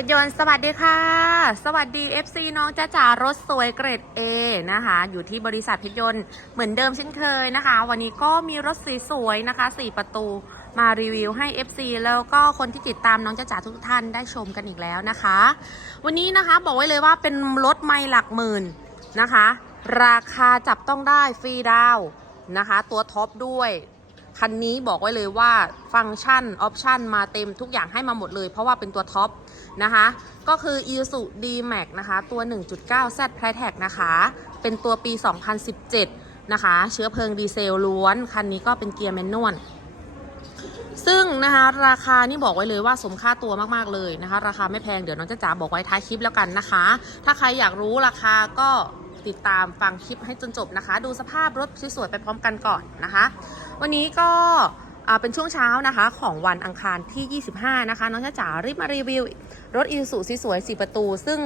ชรยนต์สวัสดีค่ะ สวัสดี FC น้องจ้าจ๋ารถสวยเกรด A นะคะ อยู่ที่บริษัทเพชรยนต์เหมือนเดิมเช่นเคยนะคะ วันนี้ก็มีรถสีสวยนะคะ 4 ประตูมารีวิวให้ FC แล้วก็คนที่ติดตามน้องจ้าจ๋าทุกท่านได้ชมกันอีกแล้วนะคะ วันนี้นะคะบอกไว้เลยว่าเป็นรถไม่หลักหมื่นนะคะ ราคาจับต้องได้ฟรีดาวนะคะ ตัวท็อปด้วย คันนี้บอกไว้เลยว่าฟังก์ชันออปชันมาเต็มทุกอย่างให้มาหมดเลย เพราะว่าเป็นตัวท็อปนะคะ ก็คือ i s u D-Max นะคะ ตัว 1.9 Z p r i t e c นะคะ เป็นตัวปี 2017 นะคะ เชื้อเพลิงดีเซลล้วน คันนี้ก็เป็นเกียร์แมนนวลซึ่งนะคะราคานี่บอกไว้เลยว่าสมค่าตัวมากๆเลยนะคะ ราคาไม่แพงเดี๋ยวน้องจะจ๋าบอกไว้ท้ายคลิปแล้วกันนะคะ ถ้าใครอยากรู้ราคาก็ ติดตามฟังคลิปให้จนจบนะคะ ดูสภาพรถสวยๆไปพร้อมกันก่อนนะคะ วันนี้ก็เป็นช่วงเช้านะคะของวันอังคารที่ 25 นะคะ น้องจะจ๋ารีบมารีวิว รถอีซูซูสวยๆ4ประตู ซึ่ง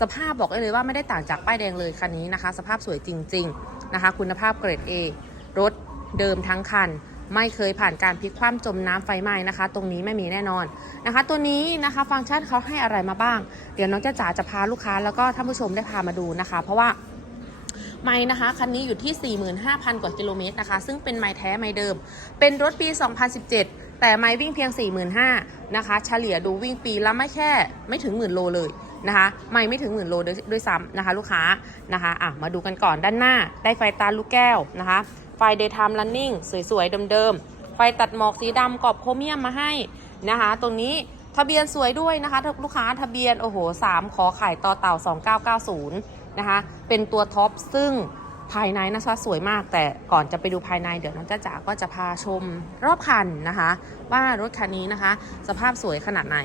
สภาพบอกเลยว่าไม่ได้ต่างจากป้ายแดงเลยคันนี้นะคะ สภาพสวยจริง ๆนะคะ คุณภาพเกรด A รถเดิมทั้งคัน ไม่เคยผ่านการพลิกคว่ำจมน้ำไฟไหม้นะคะ ตรงนี้ไม่มีแน่นอนนะคะ ตัวนี้นะคะฟังก์ชันเขาให้อะไรมาบ้าง เดี๋ยวน้องจจ๋าจะพาลูกค้าแล้วก็ท่านผู้ชมได้พามาดูนะคะ เพราะว่า ไม้นะคะคันนี้อยู่ที่ 45,000 กว่ากิโลเมตรนะคะ ซึ่งเป็นไม้แท้ไม้เดิม เป็นรถปี 2017 แต่ไม้วิ่งเพียง 45,000นะคะ เฉลี่ยดูวิ่งปีละไม่แค่ไม่ถึงหมื่นโลเลยนะคะไม่ไม่ถึงหมื่นโลด้วยวยซ้ำนะคะลูกค้านะคะอะมาดูกันก่อนด้านหน้า ได้ไฟตาลูกแก้วนะคะ ไฟ daytime running สวยๆเดิมๆ ไฟตัดหมอกสีดำกรอบโครเมียมมาให้นะคะ ตรงนี้ทะเบียนสวยด้วยนะคะ ลูกค้าทะเบียน โอ้โห3ขอไข่ต่อเต่า 2990 นะคะ เป็นตัวท็อปซึ่งภายในนะคะสวยมากแต่ก่อนจะไปดูภายในเดี๋ยวน้องจ้าจ๋าก็จะพาชมรอบคันนะคะ ว่ารถคันนี้นะคะ สภาพสวยขนาดไหน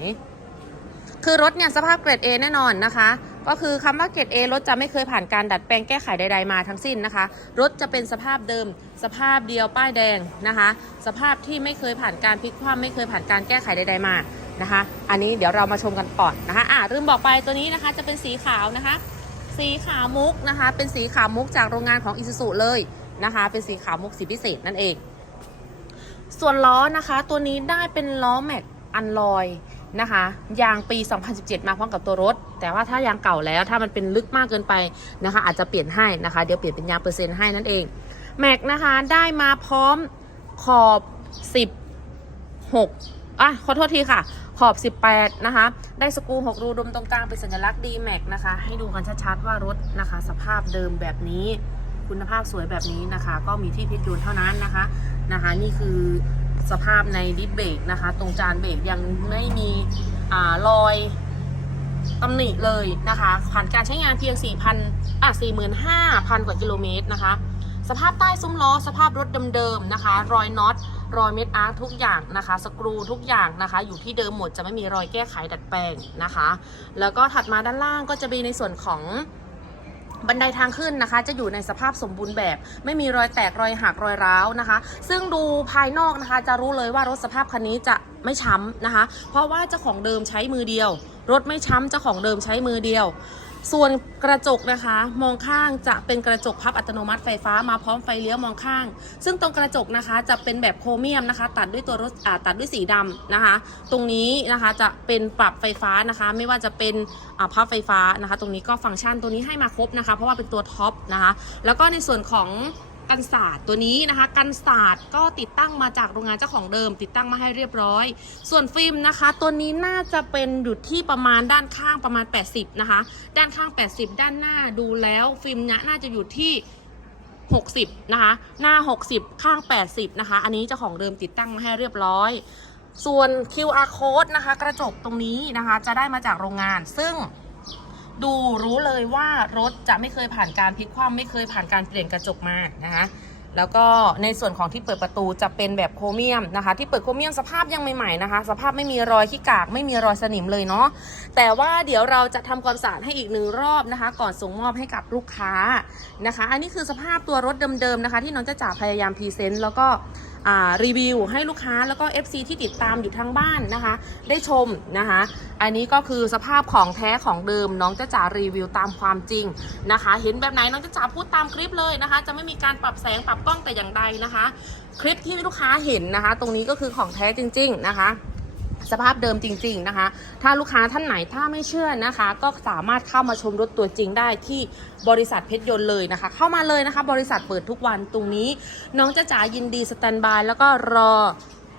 คือรถเนี่ยสภาพเกรด A แน่นอนนะคะ ก็คือคำว่าเกรด A รถจะไม่เคยผ่านการดัดแปลงแก้ไขใด ๆ มาทั้งสิ้นนะคะ รถจะเป็นสภาพเดิม สภาพเดียวป้ายแดงนะคะ สภาพที่ไม่เคยผ่านการพลิกคว่ำไม่เคยผ่านการแก้ไขใด ๆ มานะคะ อันนี้เดี๋ยวเรามาชมกันก่อนนะคะอ่าลืมบอกไปตัวนี้นะคะจะเป็นสีขาวนะคะ สีขาวมุกนะคะ เป็นสีขาวมุกจากโรงงานของอิซูซุเลยนะคะ เป็นสีขาวมุกสีพิเศษนั่นเอง ส่วนล้อนะคะ ตัวนี้ได้เป็นล้อแม็กอันลอยนะคะยางปี 2017 มาพร้อมกับตัวรถ แต่ว่าถ้ายางเก่าแล้วถ้ามันเป็นลึกมากเกินไปนะคะ อาจจะเปลี่ยนให้นะคะ เดี๋ยวเปลี่ยนเป็นยางเปอร์เซ็นต์ให้นั่นเองแม็กนะคะได้มาพร้อมขอบ 16 อะขอโทษทีค่ะ ขอบ 18 นะคะ ได้สกู6รูดมตรงกลางเป็นสัญลักษณ์ D Max นะคะ ให้ดูกันชัดๆว่ารถนะคะ สภาพเดิมแบบนี้ คุณภาพสวยแบบนี้นะคะ ก็มีที่พิจารณาเท่านั้นนะคะนะคะ นี่คือสภาพในดิสเบรกนะคะ ตรงจานเบรกยังไม่มีอ่ารอยตำหนิเลยนะคะ ผ่านการใช้งานเพียง 4,000อะ45,000 กว่ากิโลเมตรนะคะ สภาพใต้ซุ้มล้อ สภาพรถเดิมๆนะคะ รอยน็อต รอยเม็ดอาร์ทุกอย่างนะคะ สกรูทุกอย่างนะคะ อยู่ที่เดิมหมดจะไม่มีรอยแก้ไขดัดแปลงนะคะ แล้วก็ถัดมาด้านล่างก็จะมีในส่วนของบันไดทางขึ้นนะคะ จะอยู่ในสภาพสมบูรณ์แบบ ไม่มีรอยแตกรอยหักรอยร้าวนะคะ ซึ่งดูภายนอกนะคะ จะรู้เลยว่ารถสภาพคันนี้จะไม่ช้ำนะคะ เพราะว่าเจ้าของเดิมใช้มือเดียว รถไม่ช้ำเจ้าของเดิมใช้มือเดียว ส่วนกระจกนะคะ มองข้างจะเป็นกระจกพับอัตโนมัติไฟฟ้ามาพร้อมไฟเลี้ยวมองข้าง ซึ่งตรงกระจกนะคะจะเป็นแบบโครเมียมนะคะ ตัดด้วยตัวรถอ่าตัดด้วยสีดำนะคะ ตรงนี้นะคะจะเป็นปรับไฟฟ้านะคะ ไม่ว่าจะเป็นอ่าพับไฟฟ้านะคะ ตรงนี้ก็ฟังก์ชันตัวนี้ให้มาครบนะคะ เพราะว่าเป็นตัวท็อปนะคะ แล้วก็ในส่วนของ กันศาสตร์ตัวนี้นะคะกันศาสตร์ก็ติดตั้งมาจากโรงงานเจ้าของเดิม ติดตั้งมาให้เรียบร้อย ส่วนฟิล์มนะคะ ตัวนี้น่าจะเป็นอยู่ที่ประมาณด้านข้างประมาณ 80 นะคะ ด้านข้าง 80 ด้านหน้าดูแล้วฟิล์มเนี่ยน่าจะอยู่ที่ 60 นะคะ หน้า 60 ข้าง 80 นะคะ อันนี้เจ้าของเดิมติดตั้งมาให้เรียบร้อยส่วน QR code นะคะ กระจกตรงนี้นะคะ จะได้มาจากโรงงาน ซึ่ง ดูรู้เลยว่ารถจะไม่เคยผ่านการพลิกคว่ำไม่เคยผ่านการเปลี่ยนกระจกมานะคะแล้วก็ในส่วนของที่เปิดประตูจะเป็นแบบโครเมียมนะคะ ที่เปิดโครเมียมสภาพยังใหม่ๆนะคะ สภาพไม่มีรอยขี้กาก ไม่มีรอยสนิมเลยเนาะแต่ว่าเดี๋ยวเราจะทำความสะอาดให้อีกหนึ่งรอบนะคะ ก่อนส่งมอบให้กับลูกค้านะคะ อันนี้คือสภาพตัวรถเดิมๆนะคะ ที่น้องจะจ่าพยายามพรีเซนต์แล้วก็ รีวิวให้ลูกค้าแล้วก็ FC ที่ติดตามอยู่ทางบ้านนะคะ ได้ชมนะคะ อันนี้ก็คือสภาพของแท้ของเดิม น้องจะจ่ารีวิวตามความจริงนะคะ เห็นแบบไหนน้องจะจ่าพูดตามคลิปเลยนะคะ จะไม่มีการปรับแสงปรับกล้องแต่อย่างใดนะคะ คลิปที่ลูกค้าเห็นนะคะ ตรงนี้ก็คือของแท้จริง ๆ นะคะ สภาพเดิมจริง ๆนะคะ ถ้าลูกค้าท่านไหนถ้าไม่เชื่อนะคะ ก็สามารถเข้ามาชมรถตัวจริงได้ที่บริษัทเพชรยนต์เลยนะคะ เข้ามาเลยนะคะ บริษัทเปิดทุกวันตรงนี้ น้องจ้าจ๋ายินดีสแตนบายแล้วก็รอ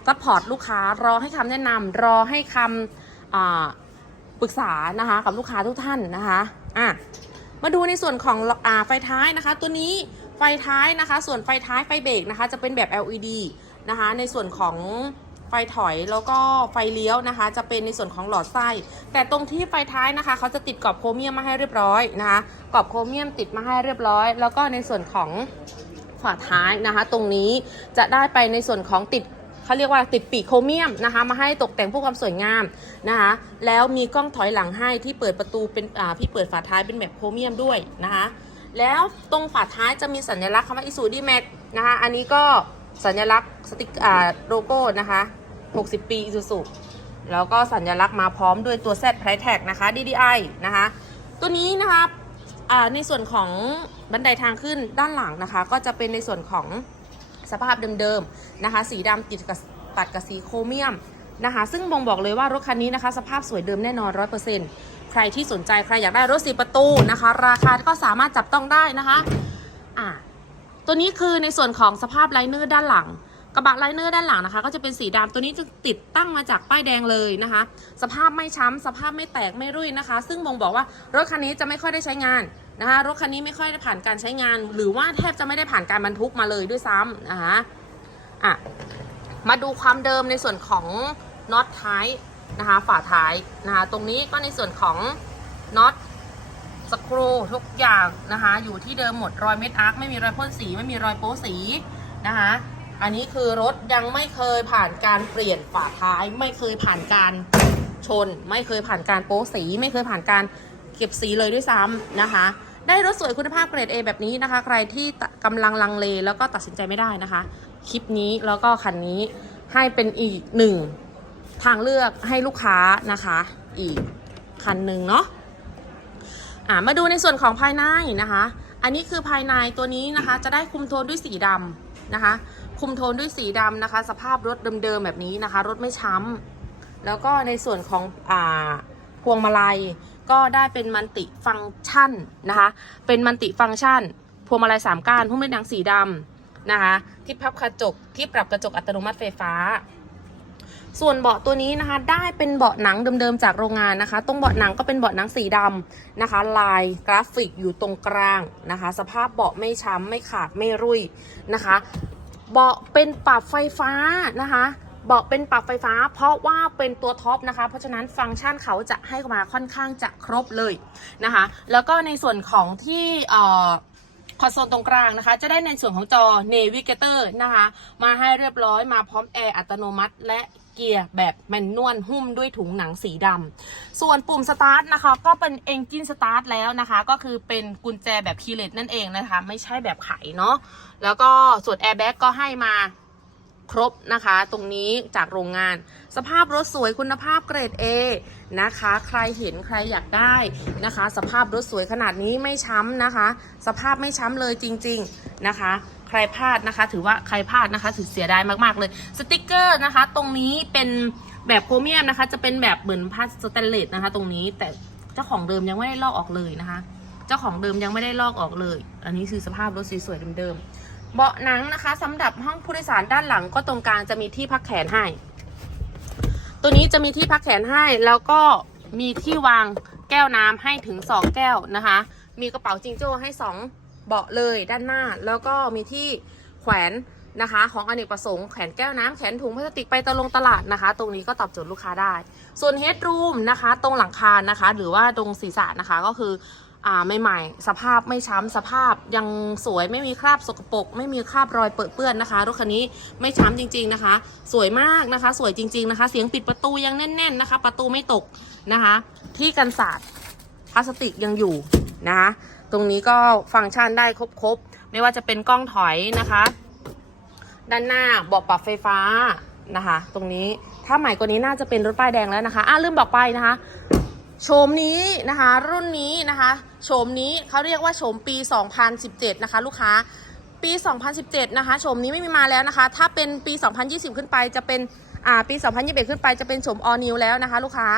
ซัพพอร์ตลูกค้ารอให้คำแนะนำรอให้คำอ่าปรึกษานะคะกับลูกค้าทุกท่านนะคะอะมาดูในส่วนของอไฟท้ายนะคะ ตัวนี้ไฟท้ายนะคะ ส่วนไฟท้ายไฟเบรกนะคะ จะเป็นแบบ LED นะคะ ในส่วนของ ไฟถอยแล้วก็ไฟเลี้ยวนะคะ จะเป็นในส่วนของหลอดไส้ แต่ตรงที่ไฟท้ายนะคะเขาจะติดกรอบโครเมียมมาให้เรียบร้อยนะคะกรอบโครเมียมติดมาให้เรียบร้อย แล้วก็ในส่วนของฝาท้ายนะคะ ตรงนี้จะได้ไปในส่วนของติดเขาเรียกว่าติดปีกโครเมียมนะคะ มาให้ตกแต่งเพื่อความสวยงามนะคะ แล้วมีกล้องถอยหลังให้ที่เปิดประตูเป็นอ่าที่เปิดฝาท้ายเป็นแบบโครเมียมด้วยนะคะ แล้วตรงฝาท้ายจะมีสัญลักษณ์คำว่า Isuzu D-Max นะคะ อันนี้ก็ สัญลักษณ์สติกอ่าโลโก้นะคะ 60 ปี Isuzu แล้วก็สัญลักษณ์มาพร้อมด้วยตัว Z Price Tag นะคะ DDI นะคะ ตัวนี้นะคะอ่าในส่วนของบันไดทางขึ้นด้านหลังนะคะ ก็จะเป็นในส่วนของสภาพเดิมๆนะคะ สีดำติดกับตัดกับสีโครเมียมนะคะ ซึ่งบ่งบอกเลยว่ารถคันนี้นะคะ สภาพสวยเดิมแน่นอน 100%ใครที่สนใจใครอยากได้รถสีประตูนะคะ ราคาก็สามารถจับต้องได้นะคะอ่า ตัวนี้คือในส่วนของสภาพไลเนอร์ด้านหลัง กระบะไลเนอร์ด้านหลังนะคะ ก็จะเป็นสีดำตัวนี้จะติดตั้งมาจากป้ายแดงเลยนะคะ สภาพไม่ช้ำสภาพไม่แตกไม่รุ่ยนะคะ ซึ่งบ่งบอกว่ารถคันนี้จะไม่ค่อยได้ใช้งานนะคะรถคันนี้ไม่ค่อยได้ผ่านการใช้งาน หรือว่าแทบจะไม่ได้ผ่านการบรรทุกมาเลยด้วยซ้ำนะคะอะมาดูความเดิมในส่วนของน็อตท้ายนะคะฝาท้ายนะคะตรงนี้ก็ในส่วนของน็อต สกรูทุกอย่างนะคะ อยู่ที่เดิมหมดรอยเม็ดอาร์คไม่มีรอยพ่นสีไม่มีรอยโป๊สีนะคะ อันนี้คือรถยังไม่เคยผ่านการเปลี่ยนฝาท้าย ไม่เคยผ่านการชน ไม่เคยผ่านการโป๊สี ไม่เคยผ่านการเก็บสีเลยด้วยซ้ำนะคะ ได้รถสวยคุณภาพเกรด A แบบนี้นะคะ ใครที่กำลังลังเลแล้วก็ตัดสินใจไม่ได้นะคะ คลิปนี้แล้วก็คันนี้ให้เป็นอีกหนึ่งทางเลือกให้ลูกค้านะคะ อีกคันหนึ่งเนาะ อ่ามาดูในส่วนของภายในนะคะ อันนี้คือภายในตัวนี้นะคะ จะได้คุมโทนด้วยสีดำนะคะ คุมโทนด้วยสีดำนะคะ สภาพรถเดิมๆแบบนี้นะคะ รถไม่ช้ำแล้วก็ในส่วนของอ่าพวงมาลัยก็ได้เป็นมันติฟังก์ชันนะคะ เป็นมันติฟังก์ชัน พวงมาลัยสามก้านหุ้มด้วยหนังสีดำนะคะ ที่พับกระจก ที่ปรับกระจกอัตโนมัติไฟฟ้า ส่วนเบาะตัวนี้นะคะ ได้เป็นเบาะหนังเดิมๆจากโรงงานนะคะ ตรงเบาะหนังก็เป็นเบาะหนังสีดำนะคะ ลายกราฟิกอยู่ตรงกลางนะคะ สภาพเบาะไม่ช้ำไม่ขาดไม่รุ่ยนะคะ เบาะเป็นปรับไฟฟ้านะคะเบาะเป็นปรับไฟฟ้า เพราะว่าเป็นตัวท็อปนะคะ เพราะฉะนั้นฟังก์ชันเขาจะให้มาค่อนข้างจะครบเลยนะคะ แล้วก็ในส่วนของที่คอนโซลตรงกลางนะคะ จะได้ในส่วนของจอ Navigator นะคะ มาให้เรียบร้อยมาพร้อมแอร์อัตโนมัติและ เกียร์แบบแมนนวลหุ้มด้วยถุงหนังสีดำส่วนปุ่มสตาร์ทนะคะก็เป็นเอนจินสตาร์ทแล้วนะคะ ก็คือเป็นกุญแจแบบคีย์เลสนั่นเองนะคะ ไม่ใช่แบบไขเนาะแล้วก็ส่วนแอร์แบ็กก็ให้มา ครบนะคะ ตรงนี้จากโรงงาน สภาพรถสวยคุณภาพเกรด A นะคะ ใครเห็นใครอยากได้นะคะ สภาพรถสวยขนาดนี้ไม่ช้ำนะคะ สภาพไม่ช้ำเลยจริง ๆนะคะ ใครพลาดนะคะ ถือว่าใครพลาดนะคะถือเสียดายมากๆเลยสติกเกอร์นะคะ ตรงนี้เป็นแบบโครเมียมนะคะ จะเป็นแบบเหมือนพลาสสแตนเลสนะคะ ตรงนี้แต่เจ้าของเดิมยังไม่ได้ลอกออกเลยนะคะ เจ้าของเดิมยังไม่ได้ลอกออกเลย อันนี้คือสภาพรถสวยๆเดิมๆ เบาะหนังนะคะสำหรับห้องผู้โดยสารด้านหลังก็ตรงกลางจะมีที่พักแขนให้ ตัวนี้จะมีที่พักแขนให้แล้วก็มีที่วางแก้วน้ำให้ถึง 2 แก้วนะคะ มีกระเป๋าจิงโจ้ให้ 2 เบาะเลยด้านหน้า แล้วก็มีที่แขวนนะคะ ของอเนกประสงค์แขวนแก้วน้ำแขวนถุงพลาสติกไปตะลงตลาดนะคะ ตรงนี้ก็ตอบโจทย์ลูกค้าได้ ส่วนเฮดรูมนะคะ ตรงหลังคานะคะ หรือว่าตรงศีรษะนะคะก็คือ อ่าใหม่ๆสภาพไม่ช้ำสภาพยังสวยไม่มีคราบสกปรกไม่มีคราบรอยเปื้อนนะคะรถคันนี้ไม่ช้ำจริง ๆนะคะ สวยมากนะคะ สวยจริง ๆนะคะ เสียงปิดประตูยังแน่น ๆนะคะ ประตูไม่ตกนะคะ ที่กันศาสตร์พลาสติกยังอยู่นะคะตรงนี้ก็ฟังก์ชันได้ครบๆ ไม่ว่าจะเป็นกล้องถอยนะคะ ด้านหน้าเบอกปรับไฟฟ้านะคะ ตรงนี้ถ้าใหม่กว่านี้น่าจะเป็นรถป้ายแดงแล้วนะคะอะลืมบอกไปนะคะ โฉมนี้นะคะ รุ่นนี้นะคะโฉมนี้เขาเรียกว่าโฉมปี 2017 นะคะ ลูกค้าปี 2017 นะคะโฉมนี้ไม่มีมาแล้วนะคะ ถ้าเป็นปี 2020 ขึ้นไปจะเป็นอ่าปี 2021 ขึ้นไปจะเป็นโฉม all new แล้วนะคะ ลูกค้า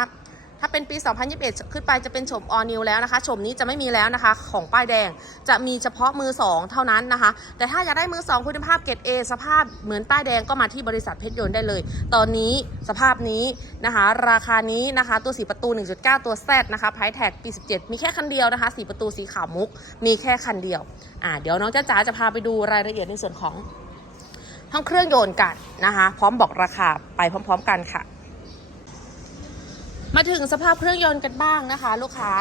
ถ้าเป็นปี 2021 ขึ้นไปจะเป็นโฉม all new แล้วนะคะโฉมนี้จะไม่มีแล้วนะคะ ของป้ายแดงจะมีเฉพาะมือ 2 เท่านั้นนะคะ แต่ถ้าอยากได้มือ 2 คุณภาพเกรด A สภาพเหมือนป้ายแดงก็มาที่บริษัทเพชรยนต์ได้เลย ตอนนี้สภาพนี้นะคะ ราคานี้นะคะ ตัว 4 ประตู 1.9 ตัว Z นะคะไพรแท็กปี 17 มีแค่คันเดียวนะคะ 4 ประตูสีขาวมุก มีแค่คันเดียวอ่าเดี๋ยวน้องจ้าจ๋าจะพาไปดูรายละเอียดในส่วนของห้องเครื่องยนต์กันนะคะ พร้อมบอกราคาไปพร้อม ๆ กันค่ะ มาถึงสภาพเครื่องยนต์กันบ้างนะคะ ลูกค้า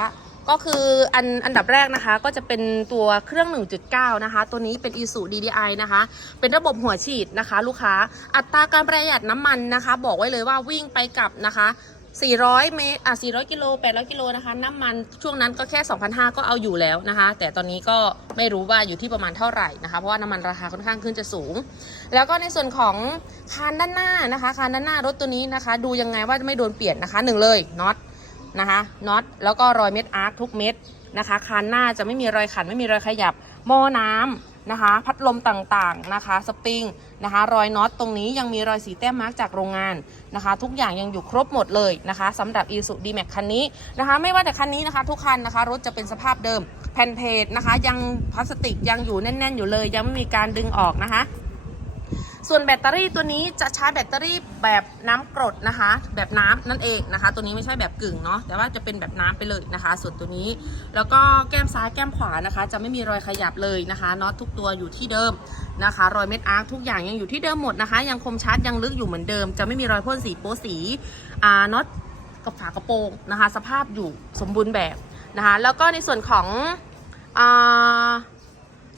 ก็คืออันอันดับแรกนะคะ ก็จะเป็นตัวเครื่อง 1.9 นะคะ ตัวนี้เป็น Isuzu DDI นะคะ เป็นระบบหัวฉีดนะคะ ลูกค้าอัตราการประหยัดน้ำมันนะคะ บอกไว้เลยว่าวิ่งไปกลับนะคะ 400 เมตรอะ400 กิโล 800 กิโลนะคะ น้ำมันช่วงนั้นก็แค่2,500ก็เอาอยู่แล้วนะคะ แต่ตอนนี้ก็ไม่รู้ว่าอยู่ที่ประมาณเท่าไหร่นะคะ เพราะว่าน้ำมันราคาค่อนข้างขึ้นจะสูง แล้วก็ในส่วนของคานด้านหน้านะคะ คานด้านหน้ารถตัวนี้นะคะ ดูยังไงว่าจะไม่โดนเปลี่ยนนะคะหนึ่งเลยน็อตนะคะน็อตแล้วก็รอยเม็ดอาร์คทุกเม็ดนะคะ คานหน้าจะไม่มีรอยขันไม่มีรอยขยับหม้อน้ำนะคะ พัดลมต่างๆนะคะ สปริงนะคะ รอยน็อตตรงนี้ยังมีรอยสีแต้มมาร์กจากโรงงาน นะคะ ทุกอย่างยังอยู่ครบหมดเลยนะคะสำหรับ i s u d m a x คันนี้นะคะ ไม่ว่าแต่คันนี้นะคะ ทุกคันนะคะ รถจะเป็นสภาพเดิมแผ่นเพจนะคะ ยังพลาสติกยังอยู่แน่น ๆ อยู่เลย ยังไม่มีการดึงออกนะคะ ส่วนแบตเตอรี่ตัวนี้จะชาร์จแบตเตอรี่แบบน้ำกรดนะคะ แบบน้ำนั่นเองนะคะ ตัวนี้ไม่ใช่แบบกึ่งเนาะแต่ว่าจะเป็นแบบน้ำไปเลยนะคะ ส่วนตัวนี้ แล้วก็แก้มซ้ายแก้มขวานะคะ จะไม่มีรอยขยับเลยนะคะน็อตทุกตัวอยู่ที่เดิมนะคะ รอยเม็ดอาร์คทุกอย่างยังอยู่ที่เดิมหมดนะคะ ยังคมชัดยังลึกอยู่เหมือนเดิม จะไม่มีรอยพ่นสีโป๊สีอ่าน็อตกับฝากระโปรงนะคะ สภาพอยู่สมบูรณ์แบบนะคะ แล้วก็ในส่วนของอ่า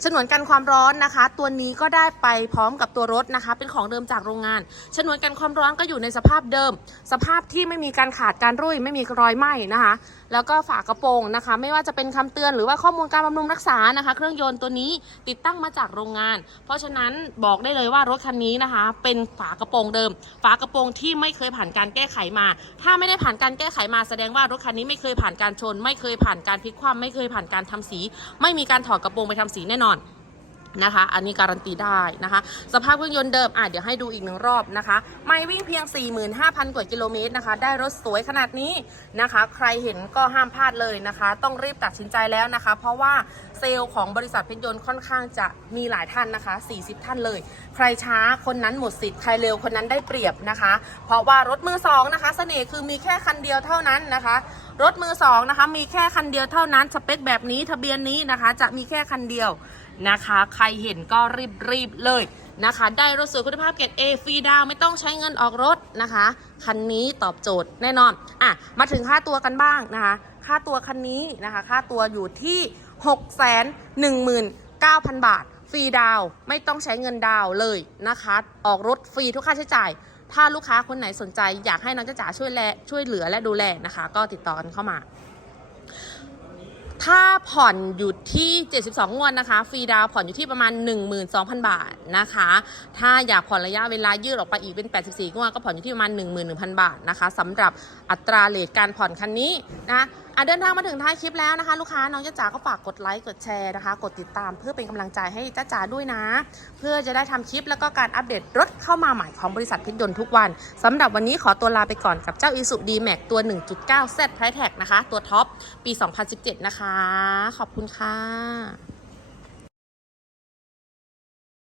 ฉนวนกันความร้อนนะคะ ตัวนี้ก็ได้ไปพร้อมกับตัวรถนะคะ เป็นของเดิมจากโรงงาน ฉนวนกันความร้อนก็อยู่ในสภาพเดิม สภาพที่ไม่มีการขาดการรุ่ยไม่มีรอยไหม้นะคะ แล้วก็ฝากระโปรงนะคะ ไม่ว่าจะเป็นคำเตือนหรือว่าข้อมูลการบำรุงรักษานะคะ เครื่องยนต์ตัวนี้ติดตั้งมาจากโรงงาน เพราะฉะนั้นบอกได้เลยว่ารถคันนี้นะคะ เป็นฝากระโปรงเดิม ฝากระโปรงที่ไม่เคยผ่านการแก้ไขมา ถ้าไม่ได้ผ่านการแก้ไขมาแสดงว่ารถคันนี้ไม่เคยผ่านการชน ไม่เคยผ่านการพลิกคว่ำไม่เคยผ่านการทำสี ไม่มีการถอดกระโปรงไปทำสีแน่นอน นะคะ อันนี้การันตีได้นะคะ สภาพเครื่องยนต์เดิมอะเดี๋ยวให้ดูอีกหนึ่งรอบนะคะ ไม่วิ่งเพียง 45,000 กว่ากิโลเมตรนะคะ ได้รถสวยขนาดนี้นะคะ ใครเห็นก็ห้ามพลาดเลยนะคะ ต้องรีบตัดสินใจแล้วนะคะ เพราะว่าเซลล์ของบริษัทเพชรยนต์ค่อนข้างจะมีหลายท่านนะคะ 40 ท่านเลย ใครช้าคนนั้นหมดสิทธิ์ใครเร็วคนนั้นได้เปรียบนะคะ เพราะว่ารถมือสองนะคะเสน่ห์คือมีแค่คันเดียวเท่านั้นนะคะ รถมือสองนะคะมีแค่คันเดียวเท่านั้นสเปคแบบนี้ทะเบียนนี้นะคะ จะมีแค่คันเดียว นะคะ ใครเห็นก็รีบรีบๆเลยนะคะ ได้รถสวยคุณภาพเกรด A ฟรีดาวไม่ต้องใช้เงินออกรถนะคะ คันนี้ตอบโจทย์แน่นอน อะ มาถึงค่าตัวกันบ้างนะคะ ค่าตัวคันนี้นะคะ ค่าตัวอยู่ที่6 1 9 0 0 0 บาท ฟรีดาวไม่ต้องใช้เงินดาวเลยนะคะ ออกรถฟรีทุกค่าใช้จ่าย ถ้าลูกค้าคนไหนสนใจอยากให้น้องจ้าจ๋าช่วยแลช่วยเหลือและดูแลนะคะ ก็ติดต่อกันเข้ามา ถ้าผ่อนอยู่ที่ 72 งวดนะคะ ฟรีดาวผ่อนอยู่ที่ประมาณ 12,000 บาทนะคะ ถ้าอยากผ่อนระยะเวลายืดออกไปอีกเป็น 84 งวดก็ผ่อนอยู่ที่ประมาณ 11,000 บาทนะคะสำหรับอัตราเลทการผ่อนคันนี้นะอะเดินทางมาถึงท้ายคลิปแล้วนะคะ ลูกค้าน้องจ้าจ๋าก็ฝากกดไลค์กดแชร์นะคะ กดติดตามเพื่อเป็นกำลังใจให้จ้าจ๋าด้วยนะ เพื่อจะได้ทำคลิปแล้วก็การอัปเดตรถเข้ามาใหม่ของบริษัทเพชรยนต์ทุกวันสำหรับวันนี้ขอตัวลาไปก่อนกับเจ้าอีสุดีแม็กตัว 1.9 Z p r i t e นะคะ ตัวท็อปปี 2017 นะคะ ขอบคุณค่ะ